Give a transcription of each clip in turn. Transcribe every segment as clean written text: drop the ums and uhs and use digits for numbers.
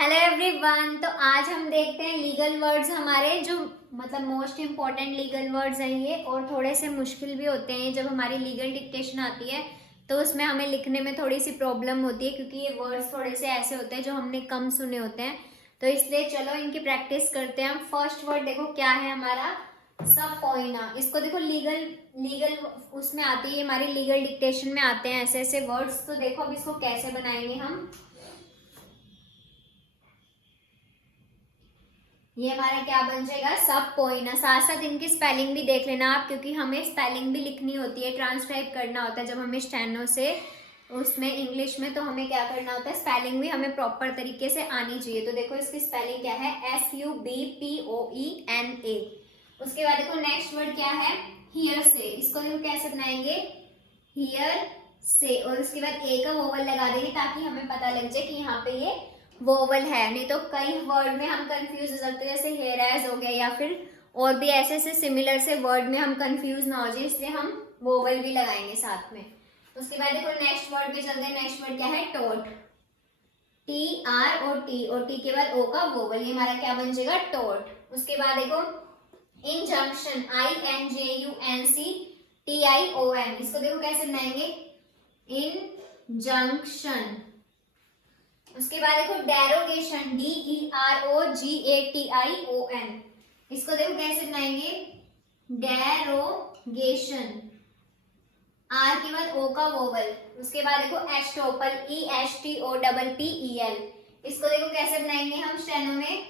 Hello everyone. तो आज हम देखते हैं लीगल वर्ड्स हमारे जो मतलब मोस्ट इम्पॉर्टेंट लीगल वर्ड्स हैं ये, और थोड़े से मुश्किल भी होते हैं जब हमारी लीगल डिक्टेशन आती है तो उसमें हमें लिखने में थोड़ी सी प्रॉब्लम होती है क्योंकि ये वर्ड्स थोड़े से ऐसे होते हैं जो हमने कम सुने होते हैं। तो इसलिए चलो इनकी प्रैक्टिस करते हैं हम। फर्स्ट वर्ड देखो क्या है हमारा, सपोइना। इसको देखो लीगल लीगल उसमें आती है, हमारी लीगल डिक्टेशन में आते हैं ऐसे ऐसे वर्ड्स। तो देखो अब इसको कैसे बनाएंगे हम। ये हमारा क्या बन जाएगा, सब पोइना। साथ साथ इनकी स्पेलिंग भी देख लेना आप, क्योंकि हमें स्पेलिंग भी लिखनी होती है, ट्रांसक्राइब करना होता है जब हमें स्टेनो से उसमें इंग्लिश में, तो हमें क्या करना होता है, स्पेलिंग भी हमें प्रॉपर तरीके से आनी चाहिए। तो देखो इसकी स्पेलिंग क्या है, SUBPOENA। उसके बाद देखो नेक्स्ट वर्ड क्या है, हियर से। इसको देखो कैसे बनाएंगे, हियर से, और उसके बाद ए का वोवल लगा देंगे ताकि हमें पता लग जाए कि यहाँ पे ये वोवल है। नहीं तो कई वर्ड में हम कंफ्यूज हो सकते हैं, जैसे हेयर एज हो गया, या फिर और भी ऐसे ऐसे सिमिलर से वर्ड में हम कंफ्यूज ना हो जाए, इसलिए हम वोवल भी लगाएंगे साथ में। उसके बाद देखो नेक्स्ट वर्ड पे चलते हैं। नेक्स्ट वर्ड क्या है, टोट। TROT, और टी के बाद ओ का वोवल, ये हमारा क्या बन जाएगा, टोट। उसके बाद देखो इंजंक्शन, INJUNCTION। इसको देखो कैसे बनाएंगे, इंजंक्शन। उसके बाद देखो डेरोगेशन, DEROGATION। इसको देखो कैसे बनाएंगे, डेरोगेशन, आर के बाद ओ का वोवल। उसके बाद देखो एस्टोपल, ESTOPPEL। इसको देखो कैसे बनाएंगे हम स्टेनो में,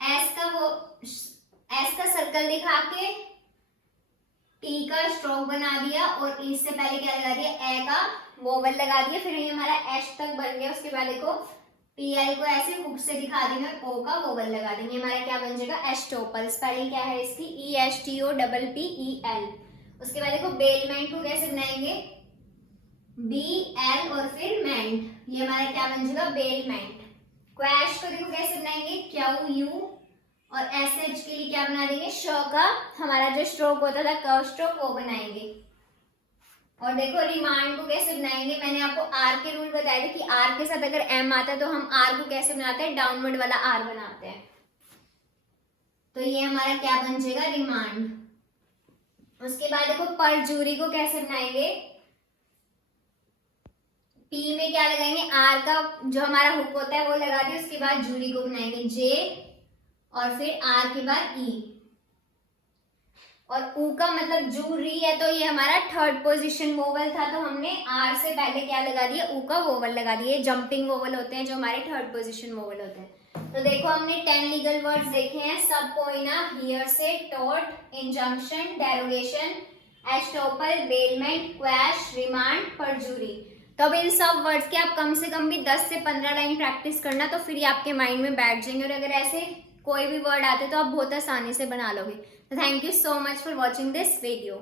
एस का सर्कल दिखा के टी का स्ट्रोक बना दिया, और इससे पहले क्या लगा दिया, ए का वोवल लगा दिया, फिर ये हमारा एच तक बन गया। उसके बाद देखो PL को ऐसे हुक से दिखा देंगे, ओ का वोवल लगा देंगे, हमारा क्या बन जाएगा, एस्टोपल। स्पेलिंग क्या है इसकी, ESTOPPEL। उसके बाद देखो बेलमेंट को कैसे बनाएंगे, BL और फिर मेंट, ये हमारा क्या बन जाएगा, बेलमेंट। क्वैश को देखो कैसे बनाएंगे, QU, और SH के लिए क्या बना देंगे, श का हमारा जो स्ट्रोक होता था, कर्व स्ट्रोक, वो बनाएंगे। और देखो रिमांड को कैसे बनाएंगे, मैंने आपको आर के रूल बताए थे कि आर के साथ अगर एम आता है तो हम आर को कैसे बनाते हैं, डाउनवर्ड वाला आर बनाते हैं। तो ये हमारा क्या बन जाएगा, रिमांड। उसके बाद देखो परजूरी को कैसे बनाएंगे, पी में क्या लगाएंगे, आर का जो हमारा हुक होता है वो लगा दिया, उसके बाद जूरी को बनाएंगे जे, और फिर आर के बाद ई, और ऊ का मतलब जूरी है, तो ये हमारा थर्ड पोजीशन वोवल था, तो हमने आर से पहले क्या लगा दिया, ऊ का वोवल लगा दिया। जंपिंग वोवल होते हैं जो हमारे थर्ड पोजीशन वोवल होते हैं। तो देखो हमने 10 लीगल वर्ड्स देखे हैं, सबपोइना, हियर से, टोट, injunction, derogation, estoppel, bailment, quash, remand, perjury. तो अब इन सब वर्ड्स के आप कम से कम भी 10 से 15 लाइन प्रैक्टिस करना, तो फिर ये आपके माइंड में बैठ जाएंगे, और अगर ऐसे कोई भी वर्ड आते तो आप बहुत आसानी से बना लोगे। So thank you so much for watching this video.